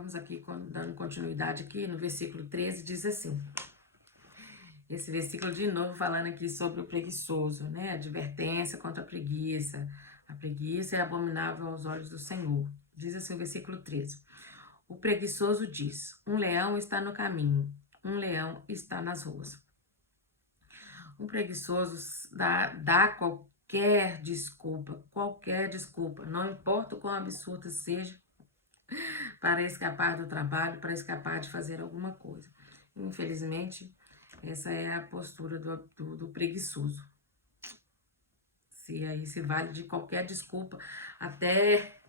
vamos aqui dando continuidade aqui no versículo 13, diz assim. Esse versículo de novo falando aqui sobre o preguiçoso, né? Advertência contra a preguiça. A preguiça é abominável aos olhos do Senhor. Diz assim o versículo 13. O preguiçoso diz, um leão está no caminho, um leão está nas ruas. Um preguiçoso dá qualquer desculpa, não importa o quão absurda seja, para escapar do trabalho, para escapar de fazer alguma coisa. Infelizmente, essa é a postura do preguiçoso. Se vale de qualquer desculpa, até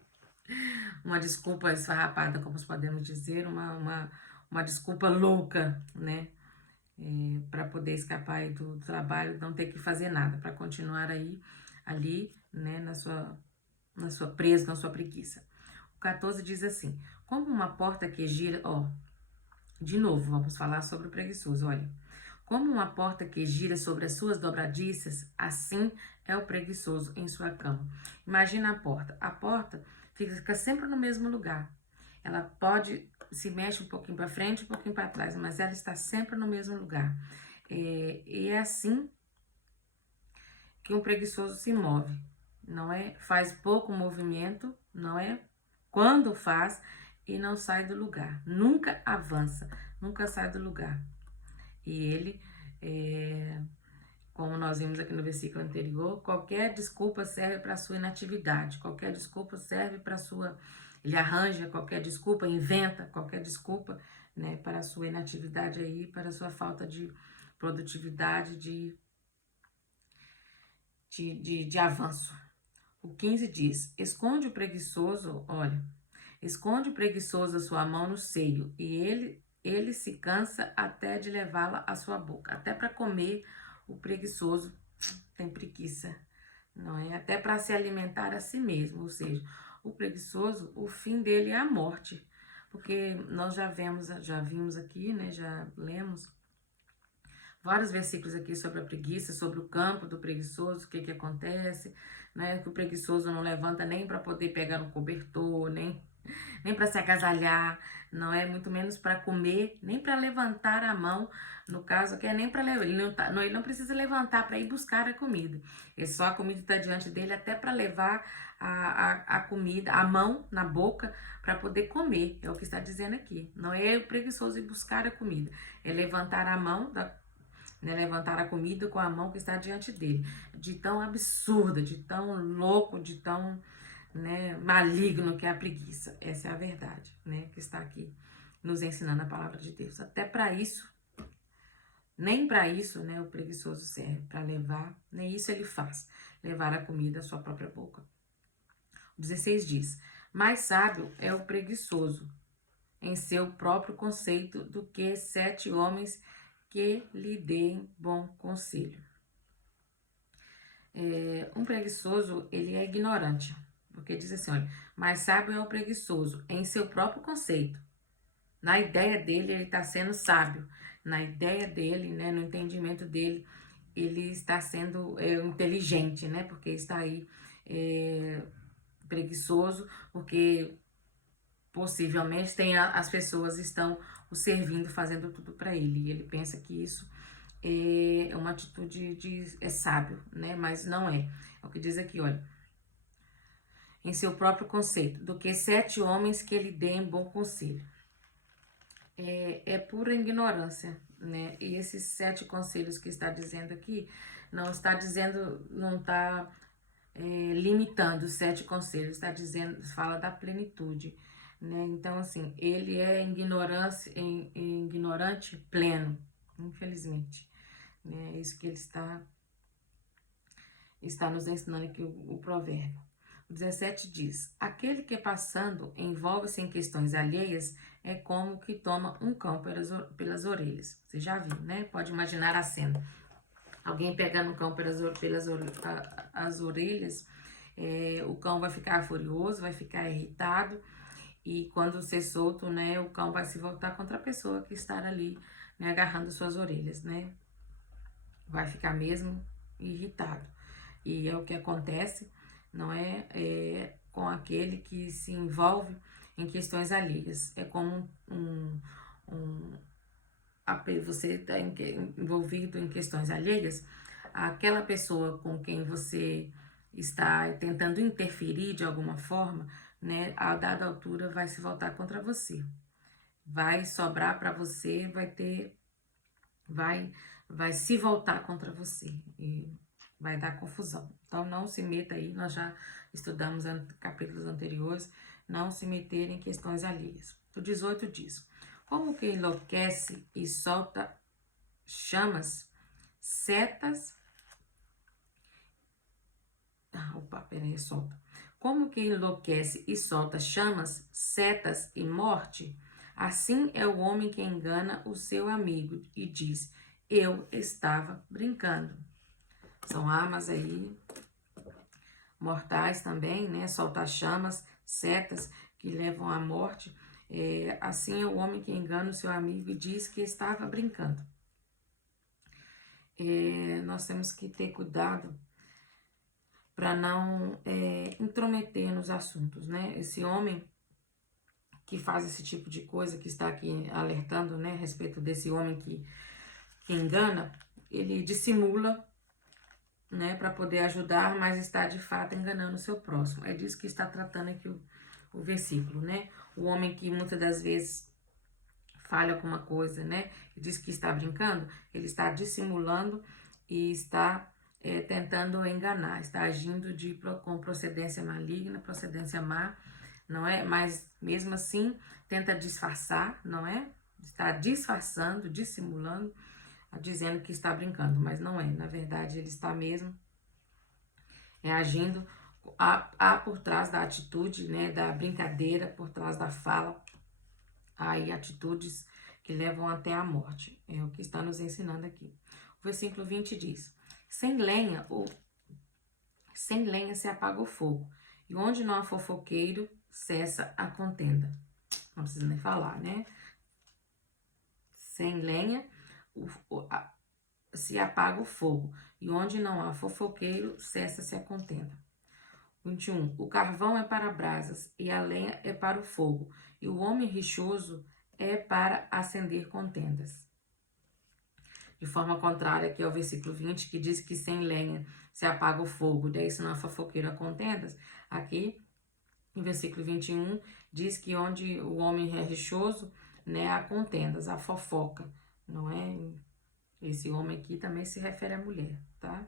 uma desculpa esfarrapada, como podemos dizer, uma desculpa louca, né? Para poder escapar aí do trabalho, não ter que fazer nada, para continuar ali, né, na sua presa, na sua preguiça. O 14 diz assim, como uma porta que gira, de novo, vamos falar sobre o preguiçoso, olha. Como uma porta que gira sobre as suas dobradiças, assim é o preguiçoso em sua cama. Imagina a porta fica sempre no mesmo lugar. Ela se mexe um pouquinho para frente, um pouquinho para trás, mas ela está sempre no mesmo lugar. E é assim que um preguiçoso se move, não é? Faz pouco movimento, não é? Quando faz e não sai do lugar. Nunca avança, nunca sai do lugar. E ele, como nós vimos aqui no versículo anterior, qualquer desculpa serve para a sua inatividade, qualquer desculpa serve para a sua... Ele arranja qualquer desculpa, inventa qualquer desculpa, né, para a sua inatividade aí, para a sua falta de produtividade, de avanço. O 15 diz, esconde o preguiçoso a sua mão no seio, e ele se cansa até de levá-la à sua boca. Até para comer, o preguiçoso tem preguiça, não é? Até para se alimentar a si mesmo, ou seja, o preguiçoso, o fim dele é a morte. Porque nós já vimos aqui, né? Já lemos vários versículos aqui sobre a preguiça, sobre o campo do preguiçoso, o que acontece, né? Que o preguiçoso não levanta nem para poder pegar no cobertor, nem para se agasalhar, não é? Muito menos para comer, nem para levantar a mão, no caso, que é nem para levar, ele não precisa levantar para ir buscar a comida, é só a comida está diante dele até para levar a comida, a mão na boca para poder comer, é o que está dizendo aqui. Não é o preguiçoso ir buscar a comida, é levantar a mão, né, levantar a comida com a mão que está diante dele, de tão absurda, de tão louco, de tão, né, maligno que é a preguiça. Essa é a verdade, né, que está aqui nos ensinando a palavra de Deus. Até para isso, nem para isso, né, o preguiçoso serve, para levar, nem isso ele faz, levar a comida à sua própria boca. O 16 diz, mais sábio é o preguiçoso em seu próprio conceito do que 7 homens que lhe deem bom conselho. Um preguiçoso, ele é ignorante, porque diz assim, olha, mais sábio é o preguiçoso em seu próprio conceito. Na ideia dele, ele está sendo sábio. Na ideia dele, né, no entendimento dele, ele está sendo inteligente, né, porque está aí preguiçoso, porque possivelmente as pessoas estão o servindo, fazendo tudo para ele, e ele pensa que isso é uma atitude é sábio, né? Mas não é. É o que diz aqui, olha. Em seu próprio conceito, do que 7 homens que lhe deem bom conselho. É pura ignorância, né? E esses 7 conselhos que está dizendo aqui, não está limitando os 7 conselhos, está dizendo, fala da plenitude, né? Então, assim, ele é ignorante pleno, infelizmente. É isso que ele está nos ensinando aqui o provérbio. O 17 diz, aquele que passando envolve-se em questões alheias é como que toma um cão pelas orelhas. Você já viu, né? Pode imaginar a cena. Alguém pegando um cão pelas orelhas, o cão vai ficar furioso, vai ficar irritado, e quando ser solto, né, o cão vai se voltar contra a pessoa que está ali, né, agarrando suas orelhas, né? Vai ficar mesmo irritado. E é o que acontece, não é? Com aquele que se envolve em questões alheias. É como você está envolvido em questões alheias, aquela pessoa com quem você está tentando interferir de alguma forma, né, a dada altura vai se voltar contra você. Vai sobrar para você, vai se voltar contra você e vai dar confusão. Então não se meta aí, nós já estudamos em capítulos anteriores, não se meter em questões alheias. O 18 diz: como que enlouquece e solta chamas, setas... solta. Como que enlouquece e solta chamas, setas e morte, assim é o homem que engana o seu amigo e diz: eu estava brincando. São armas aí mortais também, né? Soltar chamas, setas que levam à morte. Assim é o homem que engana o seu amigo e diz que estava brincando. Nós temos que ter cuidado para não intrometer nos assuntos, né? Esse homem que faz esse tipo de coisa, que está aqui alertando, né, a respeito desse homem que engana, ele dissimula, né, para poder ajudar, mas está de fato enganando o seu próximo. É disso que está tratando aqui o versículo, né? O homem que muitas das vezes falha alguma coisa, né, e diz que está brincando, ele está dissimulando e está tentando enganar, está agindo com procedência maligna, procedência má, não é? Mas mesmo assim tenta disfarçar, não é? Está disfarçando, dissimulando, dizendo que está brincando, mas não é. Na verdade, ele está mesmo agindo por trás da atitude, né, da brincadeira, por trás da fala, aí atitudes que levam até a morte. É o que está nos ensinando aqui. O versículo 20 diz: sem lenha se apaga o fogo, e onde não há fofoqueiro, cessa a contenda. Não precisa nem falar, né? Sem lenha se apaga o fogo, e onde não há fofoqueiro, cessa-se a contenda. 21. O carvão é para brasas, e a lenha é para o fogo, e o homem rixoso é para acender contendas. De forma contrária, aqui é o versículo 20, que diz que sem lenha se apaga o fogo, daí se não há fofoqueiro a contendas. Aqui, em versículo 21, diz que onde o homem é rixoso, né, há contendas, há fofoca, não é? Esse homem aqui também se refere à mulher, tá?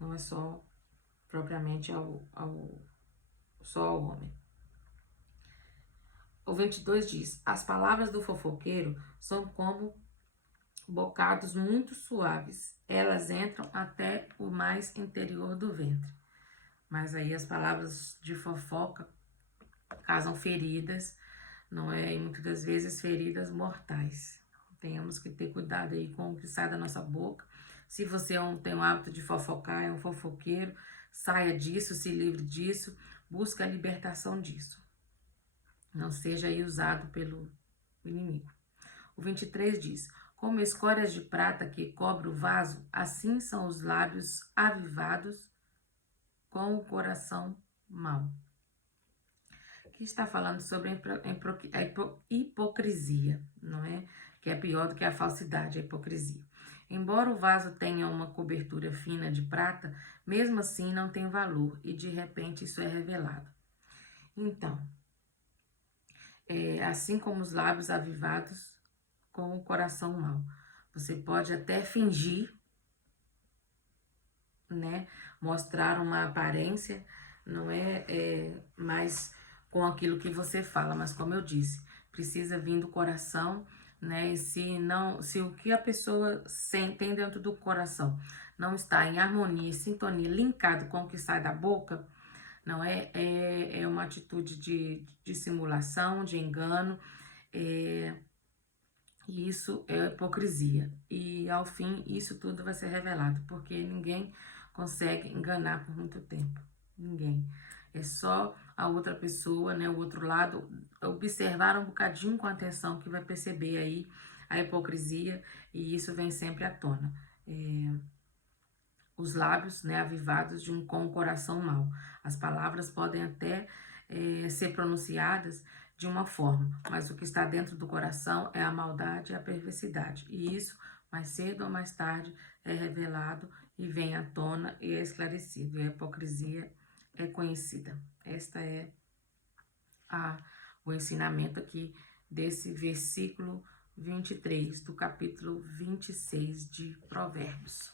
Não é só propriamente só ao homem. O 22 diz: as palavras do fofoqueiro são como bocados muito suaves, elas entram até o mais interior do ventre. Mas aí as palavras de fofoca causam feridas, não é? E muitas das vezes feridas mortais. Temos que ter cuidado aí com o que sai da nossa boca. Se você tem o hábito de fofocar, é um fofoqueiro, saia disso, se livre disso, busque a libertação disso. Não seja aí usado pelo inimigo. O 23 diz: como escórias de prata que cobre o vaso, assim são os lábios avivados com o coração mau. Aqui está falando sobre a hipocrisia, não é? Que é pior do que a falsidade, a hipocrisia. Embora o vaso tenha uma cobertura fina de prata, mesmo assim não tem valor e de repente isso é revelado. Então, assim como os lábios avivados com o coração mau. Você pode até fingir, né? Mostrar uma aparência, não mais com aquilo que você fala, mas como eu disse, precisa vir do coração, né? E se o que a pessoa tem dentro do coração não está em harmonia, sintonia, linkado com o que sai da boca, não é uma atitude de simulação, de engano, e isso é hipocrisia. E ao fim, isso tudo vai ser revelado, porque ninguém consegue enganar por muito tempo. Ninguém. É só a outra pessoa, né, o outro lado, observar um bocadinho com atenção que vai perceber aí a hipocrisia, e isso vem sempre à tona. Os lábios, né, avivados com o coração mau. As palavras podem até ser pronunciadas de uma forma, mas o que está dentro do coração é a maldade e a perversidade. E isso, mais cedo ou mais tarde, é revelado e vem à tona e é esclarecido. E a hipocrisia é conhecida. Esta é o ensinamento aqui desse versículo 23 do capítulo 26 de Provérbios.